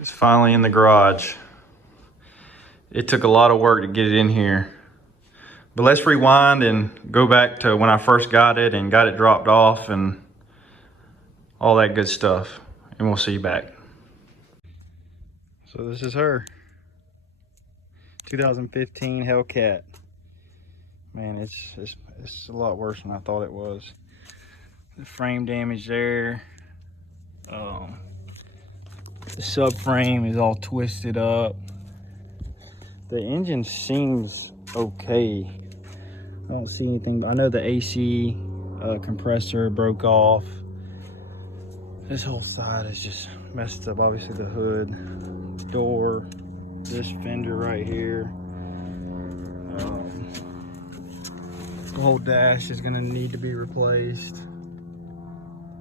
It's finally in the garage. It took a lot of work to get it in here. But let's rewind and go back to when I first got it and got it dropped off and all that good stuff. And we'll see you back. So this is her. 2015 Hellcat. Man, it's a lot worse than I thought it was. The frame damage there. The subframe is all twisted up. The engine seems okay. I don't see anything. I know the AC compressor broke off. This whole side is just messed up. Obviously the hood, door, this fender right here. The whole dash is gonna need to be replaced.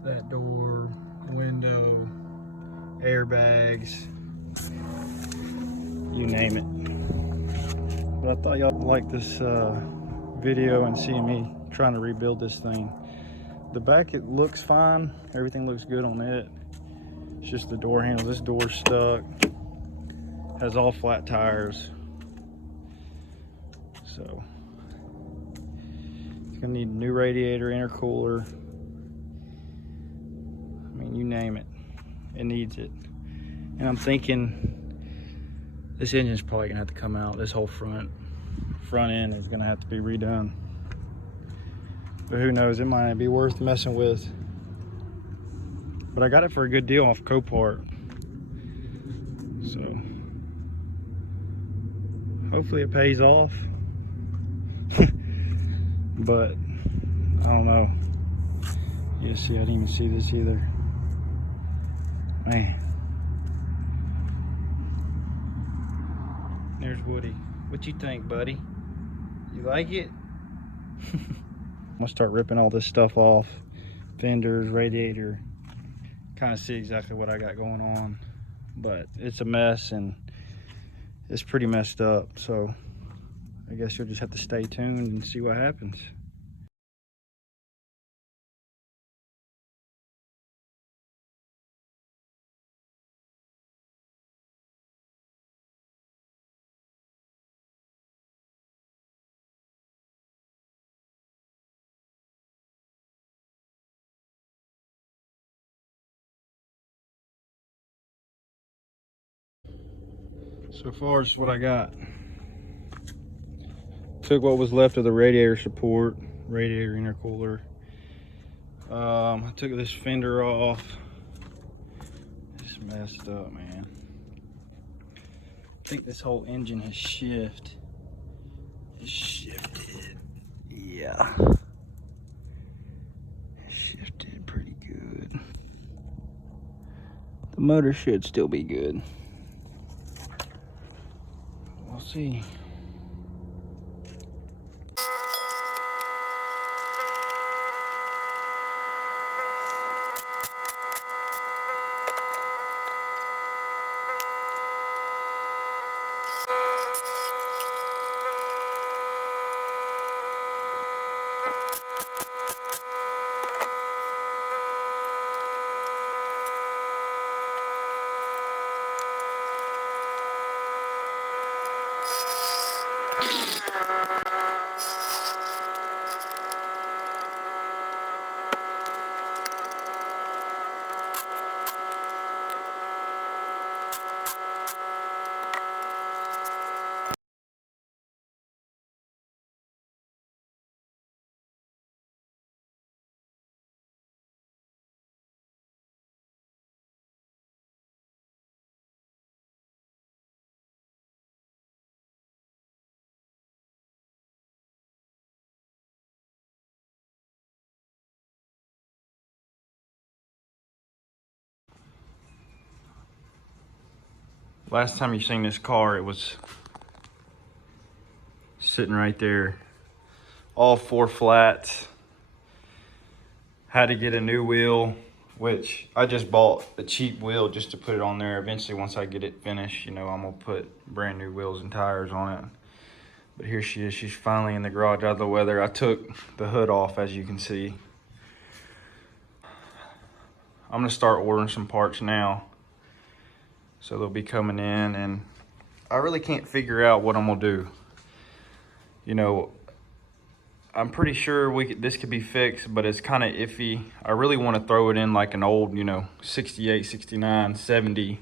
That door, window, airbags, you name it. But I thought y'all would like this video and seeing me trying to rebuild this thing. The back, it looks fine. Everything looks good on it. It's just the door handle. This door's stuck. Has all flat tires. So it's gonna need a new radiator, intercooler. I mean, you name it. It needs it. And I'm thinking this engine's probably gonna have to come out. This whole front end is gonna have to be redone. But who knows, it might not be worth messing with. But I got it for a good deal off Copart. So hopefully it pays off. But I don't know. You see, I didn't even see this either. Man. There's Woody. What you think, buddy? You like it? I'm gonna start ripping all this stuff off. Fenders, radiator. Kind of see exactly what I got going on. But it's a mess and it's pretty messed up. So I guess you'll just have to stay tuned and see what happens. So far as what I got. Took what was left of the radiator support, radiator intercooler. I took this fender off. It's messed up, man. I think this whole engine has shifted. It's shifted. Yeah. It shifted pretty good. The motor should still be good. We'll see. Last time you seen this car, it was sitting right there. All 4 flats. Had to get a new wheel, which I just bought a cheap wheel just to put it on there. Eventually, once I get it finished, you know, I'm gonna put brand new wheels and tires on it. But here she is, she's finally in the garage out of the weather. I took the hood off, as you can see. I'm gonna start ordering some parts now. So they'll be coming in, and I really can't figure out what I'm gonna do. You know, I'm pretty sure this could be fixed, but it's kind of iffy. I really want to throw it in like an old, 68, 69, 70,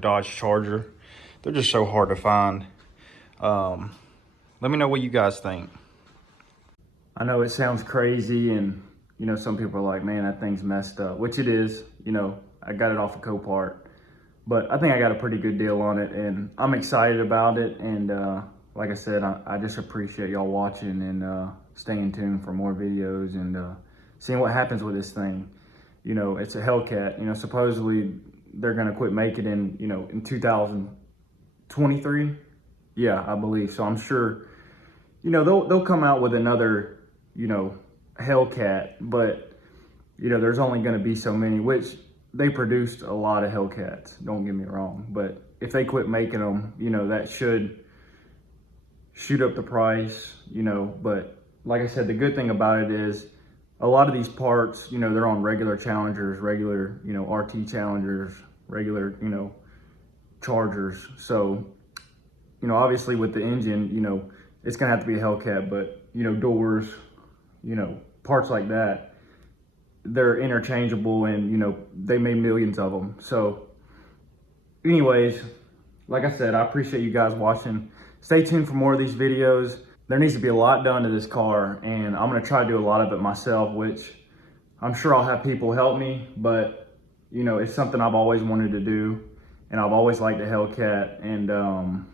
Dodge Charger. They're just so hard to find. Let me know what you guys think. I know it sounds crazy, and some people are like, man, that thing's messed up, which it is. I got it off of Copart, but I think I got a pretty good deal on it, and I'm excited about it. And like I said, I just appreciate y'all watching and staying tuned for more videos and seeing what happens with this thing. It's a Hellcat. Supposedly they're gonna quit making it in 2023. Yeah, I believe so. I'm sure they'll come out with another Hellcat, but there's only going to be so many, which they produced a lot of Hellcats, don't get me wrong, but if they quit making them, that should shoot up the price, but like I said, the good thing about it is a lot of these parts, they're on regular Challengers, regular, RT Challengers, regular, Chargers. So, obviously with the engine, it's gonna have to be a Hellcat, but doors, parts like that, they're interchangeable, and they made millions of them. So anyways, like I said, I appreciate you guys watching. Stay tuned for more of these videos. There needs to be a lot done to this car, and I'm gonna try to do a lot of it myself, which I'm sure I'll have people help me, but it's something I've always wanted to do, and I've always liked the Hellcat, and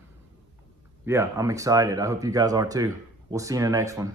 yeah, I'm excited. I hope you guys are too. We'll see you in the next one.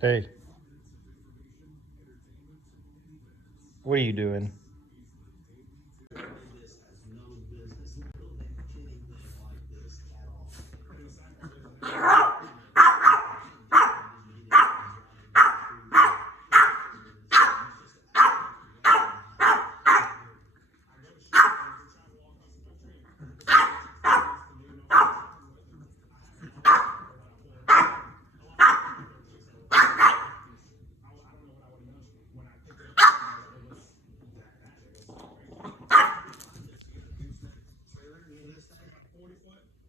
Hey, what are you doing?